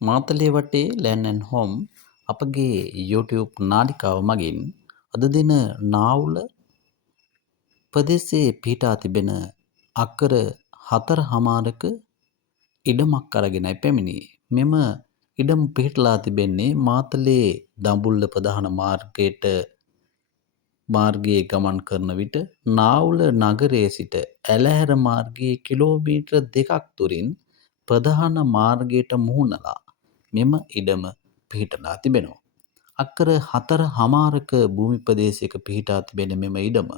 මාතලේ වටේ ලෑන් and home අපගේ YouTube නාලිකාව මගින් අද දින නාවුල ප්‍රදේශයේ පිහිටා තිබෙන අක්කර 4.5ක ඉඩමක් අරගෙනයි පැමිණි. මෙම ඉඩම පිහිටලා තිබෙන්නේ මාතලේ දඹුල්ල ප්‍රධාන මාර්ගයේ ගමන් කරන විට නාවුල නගරයේ සිට ඇලහැර මාර්ගයේ කිලෝමීටර් 2ක් දුරින් ප්‍රධාන මාර්ගයට මුහුණලා මෙම ඉඩම පිහිටලා තිබෙනවා. අක්කර 4.5ක භූමි ප්‍රදේශයක පිහිටා තිබෙන මෙම ඉඩම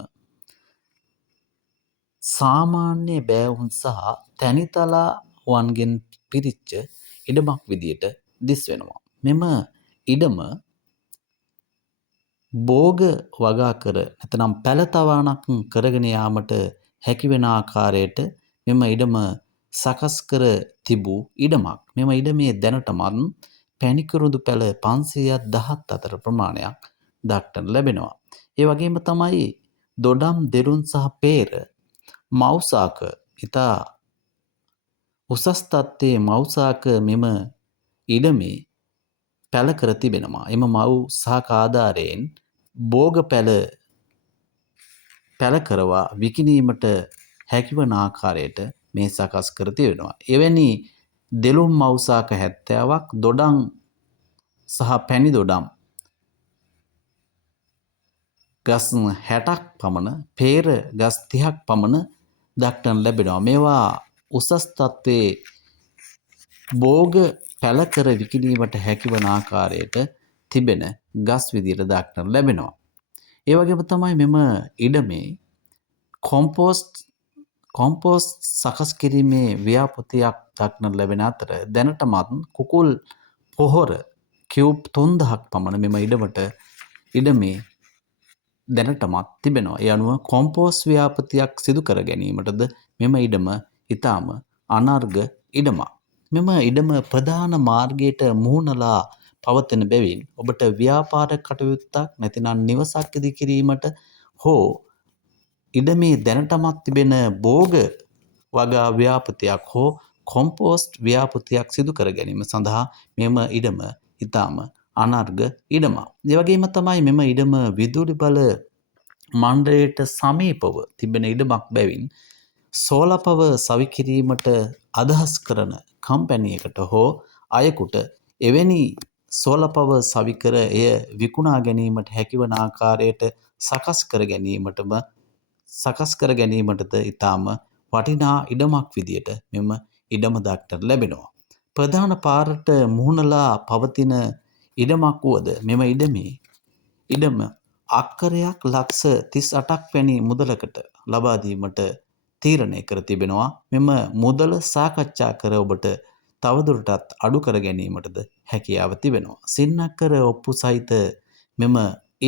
සාමාන්‍ය බෑවුන් සහ තැනිතලාවන්ගෙන් පිරිච්ච ඉඩමක් විදියට දිස්වෙනවා. මෙම ඉඩම බෝග වගා කර නැත්නම් පැලතවාණක් කරගෙන යාමට හැකිවෙන ආකාරයට මෙම ඉඩම සකස් කර තිබූ ඉඩමක්. මෙම ඉඩමේ දැනටමත් පැණිකුරුඳු පැල 517 ප්‍රමාණයක් දක්නට ලැබෙනවා. ඒ වගේම තමයි දොඩම් දෙරුන් සහ පේර මෞසාක ඉතා උසස් තත්ත්වයේ මෞසාක මෙම ඉඩමේ පැල කර තිබෙනවා. එම මෞසාක ආධාරයෙන් බෝග පැල කරවා විකිණීමට හැකිවන ආකාරයට මේ සකස් කර තිබෙනවා. එවැනි දෙළුම් මෞසාක 70ක් දොඩම් සහ පැණි දොඩම් ගස් 60ක් පමණ පේර ගස් 30ක් පමණ දක්නට ලැබෙනවා. මේවා උසස් තත්ත්වයේ බෝග පැල කර විකිණීමට හැකිවන ආකාරයට තිබෙන ගස් විදියට දක්නට ලැබෙනවා. ඒ වගේම තමයි මෙම ඉඩමේ කොම්පෝස්ට් සකස් කිරීමේ ව්‍යාපෘතියක් දක්නට ලැබෙන අතර දැනටමත් කුකුල් පොහොර කියුබ් 3000ක් පමණ මෙම ඉඩමේ දැනටමත් තිබෙනවා. ඒ අනුව කොම්පෝස්ට් ව්‍යාපෘතියක් සිදු කර ගැනීමටද මෙම ඉඩම ඉතාම අනර්ඝ ඉඩමක්. මෙම ඉඩම ප්‍රධාන මාර්ගයට මුහුණලා පවතින බැවින් ඔබට ව්‍යාපාර කටයුත්තක් නැතිනම් නිවසක් ඉදි කිරීමට හෝ ඉඩමේ දැනටමත් තිබෙන බෝග වගා ව්‍යාපෘතියක් හෝ කොම්පෝස්ට් ව්‍යාපෘතියක් සිදු කර ගැනීම සඳහා මෙම ඉඩම ඉතාම අනර්ඝ ඉඩමක්. ඒ වගේම තමයි මෙම ඉඩම විදුලි බල මණ්ඩලයට සමීපව තිබෙන ඉඩමක් බැවින් සෝලා පව සවිකිරීමට අදහස් කරන කම්පැනියකට හෝ අයෙකුට එවැනි සෝලා පව සවිකර එය විකුණා ගැනීමට හැකිවන ආකාරයට සකස් කර ගැනීමටද ඉතාම වටිනා ඉඩමක් විදියට මෙම ඉඩම දක්නට ලැබෙනවා. ප්‍රධාන පාරට මුහුණලා පවතින ඉඩමක් වුවද මෙම ඉඩම අක්කරයක් ලක්ෂ 38ක් වැනි මුදලකට ලබා දීමට තීරණය කර තිබෙනවා. මෙම මුදල සාකච්ඡා කර ඔබට තවදුරටත් අඩු කර ගැනීමටද හැකියාව තිබෙනවා. සින්නක්කර ඔප්පු සහිත මෙම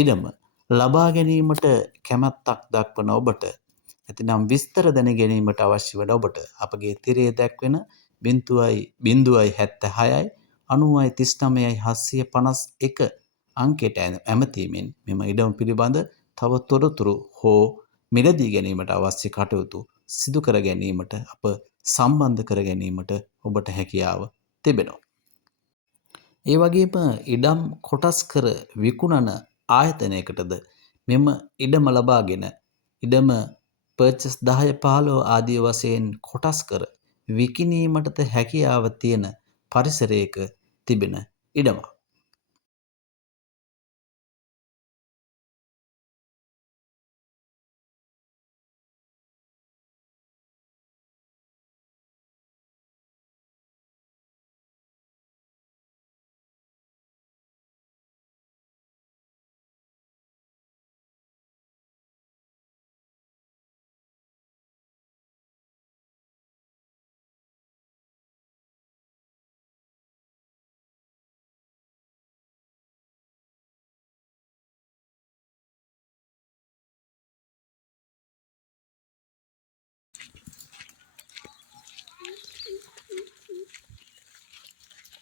ඉඩම ලබා ගැනීමට කැමැත්තක් දක්වන ඔබට නැතිනම් විස්තර දැන ගැනීමට අවශ්‍ය වන ඔබට අපගේ තිරයේ දැක්වෙන 0.76යි 90යි 39යි 751 අංකයට ඇමතීමෙන් මෙම ඉඩම පිළිබඳ තව තොරතුරු හෝ මිලදී ගැනීමට අවශ්‍ය කටයුතු සිදු කර ගැනීමට අප සම්බන්ධ කර ගැනීමට ඔබට හැකියාව තිබෙනවා. ඒ වගේම ඉඩම් කොටස් කර විකුණන ආයතනයකටද මෙම ඉඩම ලබාගෙන ඉඩම පර්චස් 10 15 ආදී වශයෙන් කොටස් කර විකිණීමටද හැකියාව තියෙන පරිසරයක තිබෙන ඉඩමක්.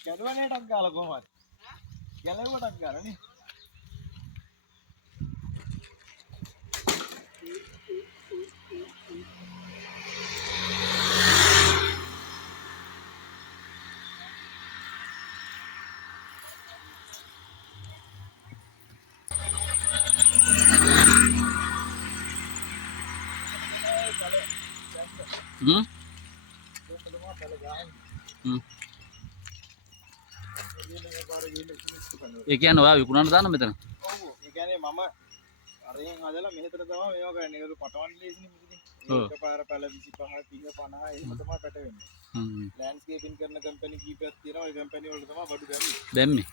ගැලවන්නටක් ගාලා කොහමද? ගැලවුවටක් ගාලා නේ. හ්ම් හ්ම් ඒ කියන්නේ ඔයා විකුණන්න දාන්න මෙතන ඔව් ඒ කියන්නේ මම අරෙන් හදලා මෙහෙතට තමයි මේවා කරන්නේ. ඒක පටවන්න ලේසිනේ මුදින්. ඔව්. එකපාර පැල 25 30 50 එහෙම තමයි පැටවෙන්නේ. හ්ම් ලෑන්ඩ්ස්කේපින් කරන කම්පැනි කීපයක් තියෙනවා. ඒ කම්පැනි වලට තමයි බඩු දැම්මේ. දැම්මේ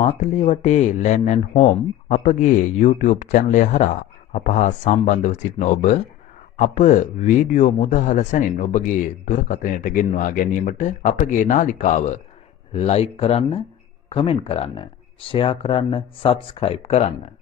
මාතලේ වටේ ලෑන්ඩ් ඇන්ඩ් හෝම් අපගේ YouTube channel හරහා අප හා සම්බන්ධව සිටින ඔබ අප වීඩියෝ මුදහල සැනින් ඔබගේ දුරකථනයට ගෙන්වා ගැනීමට අපගේ නාලිකාව like කරන්න, comment කරන්න, share කරන්න, subscribe කරන්න.